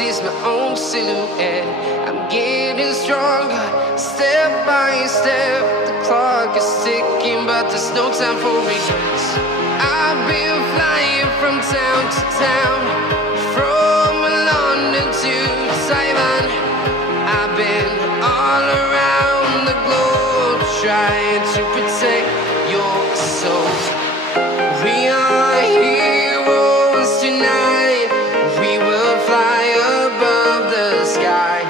sees my own silhouette. I'm getting stronger, step by step. The clock is ticking, but there's no time for regrets. I've been flying from town to town, from London to Taiwan. I've been all around the globe, trying to protect your soul. We are heroes tonight. We will fly above the sky.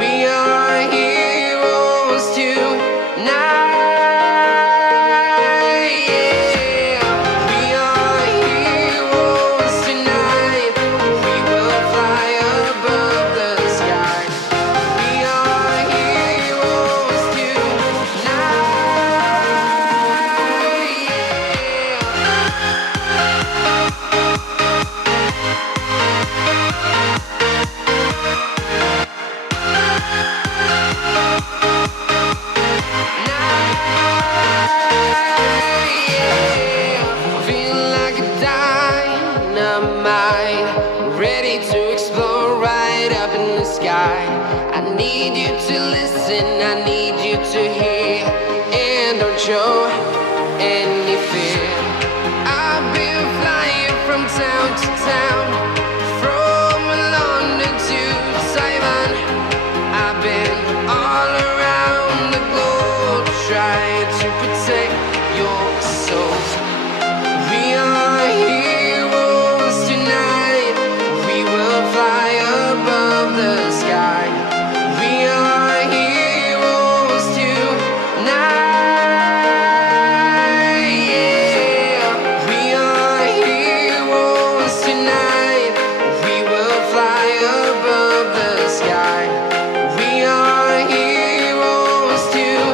We are heroes tonight. Yeah. We are heroes tonight. We will fly above the sky. We are heroes tonight. Ready to explore right up in the sky. I need you to listen, I need you to hear, and don't show any fear. I've been flying from town to town, from London to Taiwan. I've been all around the globe, trying to protect your soul. We are heroes tonight. We will fly above the sky. We are heroes tonight. Yeah. We are heroes tonight. We will fly above the sky. We are heroes tonight.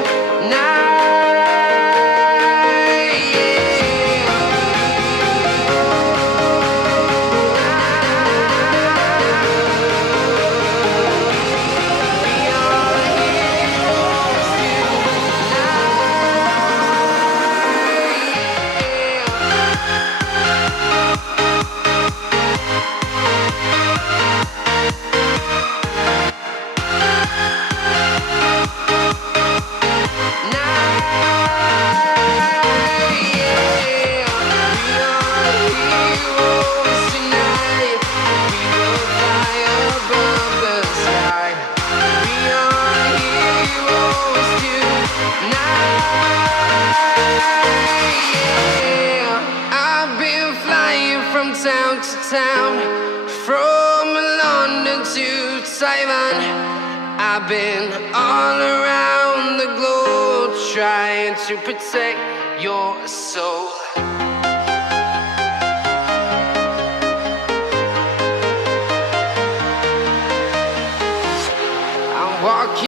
Town to town, from London to Taiwan. I've been all around the globe, trying to protect your soul.